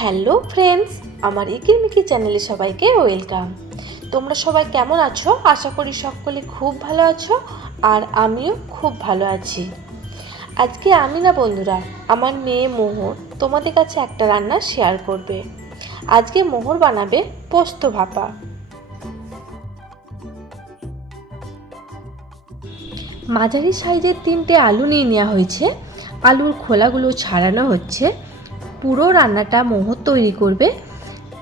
Hello friends, আমার ইকিরমিকি চ্যানেলে সবাইকে ওয়েলকাম। তোমরা সবাই কেমন আছো? আশা করি সকলে খুব ভালো আছো, আর আমিও খুব ভালো আছি। আজকে আমি না বন্ধুরা, আমার মেয়ে মোহর তোমাদের কাছে একটা রান্না শেয়ার করবে। আজকে মোহর বানাবে পোস্ত ভাপা। মাঝারি সাইজের 3টে আলু নিয়ে নেওয়া হয়েছে। আলুর খোলাগুলো ছাড়ানো হচ্ছে। পুরো রান্নাটা মোহর তৈরি করবে।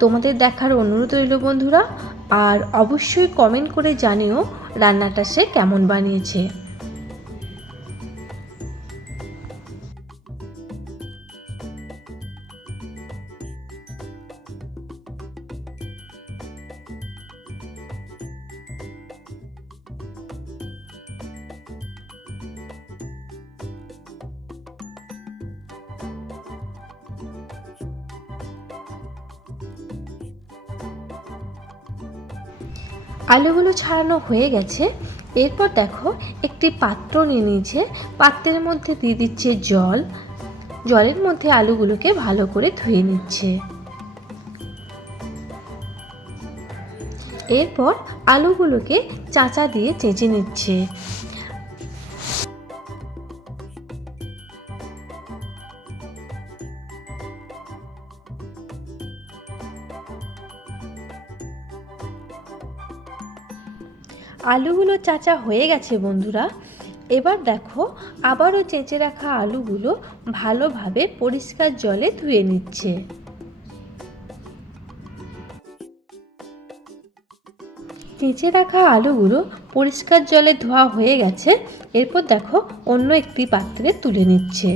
তোমাদের দেখার অনুরোধ রইল বন্ধুরা, আর অবশ্যই কমেন্ট করে জানিও রান্নাটা সে কেমন বানিয়েছে। আলুগুলো ছাড়ানো হয়ে গেছে। এরপর দেখো একটি পাত্র নিয়ে নিয়েছে। পাত্রের মধ্যে দিয়ে দিচ্ছে জল। জলের মধ্যে আলুগুলোকে ভালো করে ধুয়ে নিচ্ছে। এরপর আলুগুলোকে চাঁচা দিয়ে চেঁচে নিচ্ছে। আলুগুলো চাঁচা হয়ে গেছে বন্ধুরা। এবার দেখো আবারও চেঁচে রাখা আলুগুলো ভালোভাবে পরিষ্কার জলে ধুয়ে নিচ্ছে। চেঁচে রাখা আলুগুলো পরিষ্কার জলে ধোয়া হয়ে গেছে। এরপর দেখো অন্য একটি পাত্রে তুলে নিচ্ছে।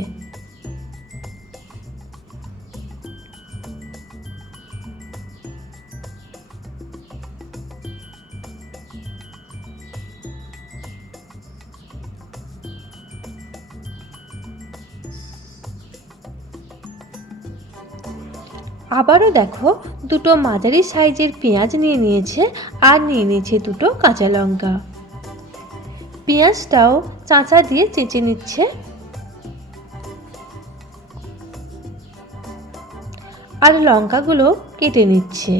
আবারও দেখো দুটো মাঝারি সাইজের পেঁয়াজ নিয়ে নিয়েছে, আর নিয়ে নিয়েছে দুটো কাঁচা লঙ্কা। পেঁয়াজটাও চাঁচা দিয়ে চেঁচে নিচ্ছে। আর লঙ্কাগুলো কেটে নিচ্ছে।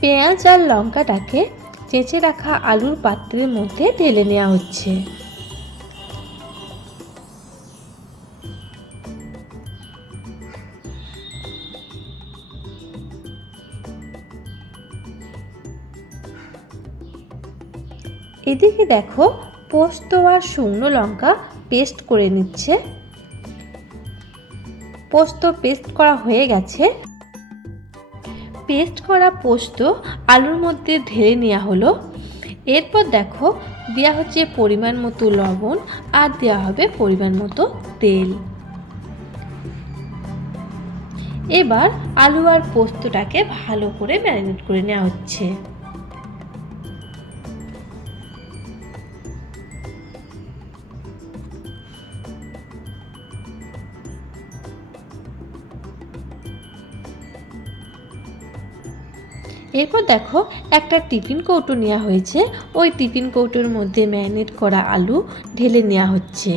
পেঁয়াজ আর লঙ্কাটাকে চেঁচে রাখা আলুর পাত্রের মধ্যে ঢেলে নেওয়া হচ্ছে। এদিকে দেখো পোস্ত আর শুকনো লঙ্কা পেস্ট করে নিচ্ছে। পোস্ত পেস্ট করা হয়ে গেছে। পেস্ট করা পোস্ত আলুর মধ্যে ঢেলে নেওয়া হলো। এরপর দেখো দেওয়া হচ্ছে পরিমাণ মতো লবণ, আর দেওয়া হবে পরিমাণ মতো তেল। এবার আলু আর পোস্তটাকে ভালো করে ম্যারিনেট করে নেওয়া হচ্ছে। এরপর দেখো একটা টিফিন কৌটো নেওয়া হয়েছে। ওই টিফিন কৌটোর মধ্যে ম্যারিনেট করা আলু ঢেলে নেওয়া হচ্ছে।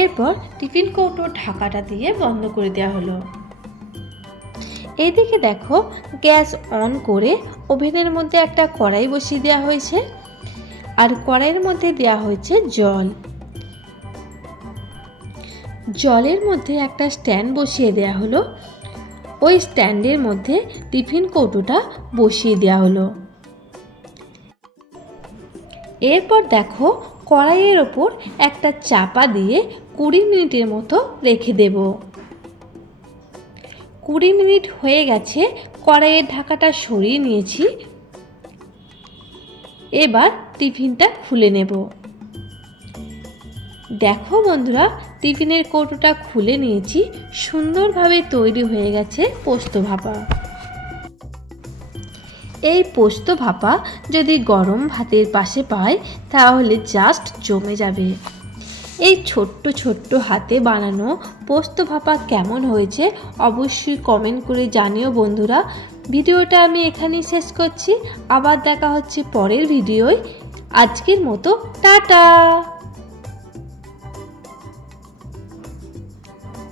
এরপর টিফিন কৌটোর ঢাকাটা দিয়ে বন্ধ করে দেওয়া হলো। এইদিকে দেখো গ্যাস অন করে ওভেনের মধ্যে একটা কড়াই বসিয়ে দেওয়া হয়েছে। আর কড়াইয়ের মধ্যে দেওয়া হয়েছে জল। জলের মধ্যে একটা স্ট্যান্ড বসিয়ে দেওয়া হলো। ওই স্ট্যান্ডের মধ্যে টিফিন কৌটোটা বসিয়ে দেওয়া হলো। এরপর দেখো কড়াইয়ের ওপর একটা চাপা দিয়ে 20 মিনিটের মতো রেখে দেব। 20 মিনিট হয়ে গেছে। কড়াইয়ের ঢাকাটা সরিয়ে নিয়েছি। এবার টিফিনটা খুলে নেব। দেখো বন্ধুরা, টিফিনের কৌটোটা খুলে নিয়েছি। সুন্দরভাবে তৈরি হয়ে গেছে পোস্ত ভাপা। এই পোস্ত ভাপা যদি গরম ভাতের পাশে পাই তাহলে জাস্ট জমে যাবে। এই ছোট্ট ছোট্ট হাতে বানানো পোস্ত ভাপা কেমন হয়েছে অবশ্যই কমেন্ট করে জানিও বন্ধুরা। ভিডিওটা আমি এখানেই শেষ করছি, আবার দেখা হচ্ছে পরের ভিডিওয়। আজকের মতো টাটা।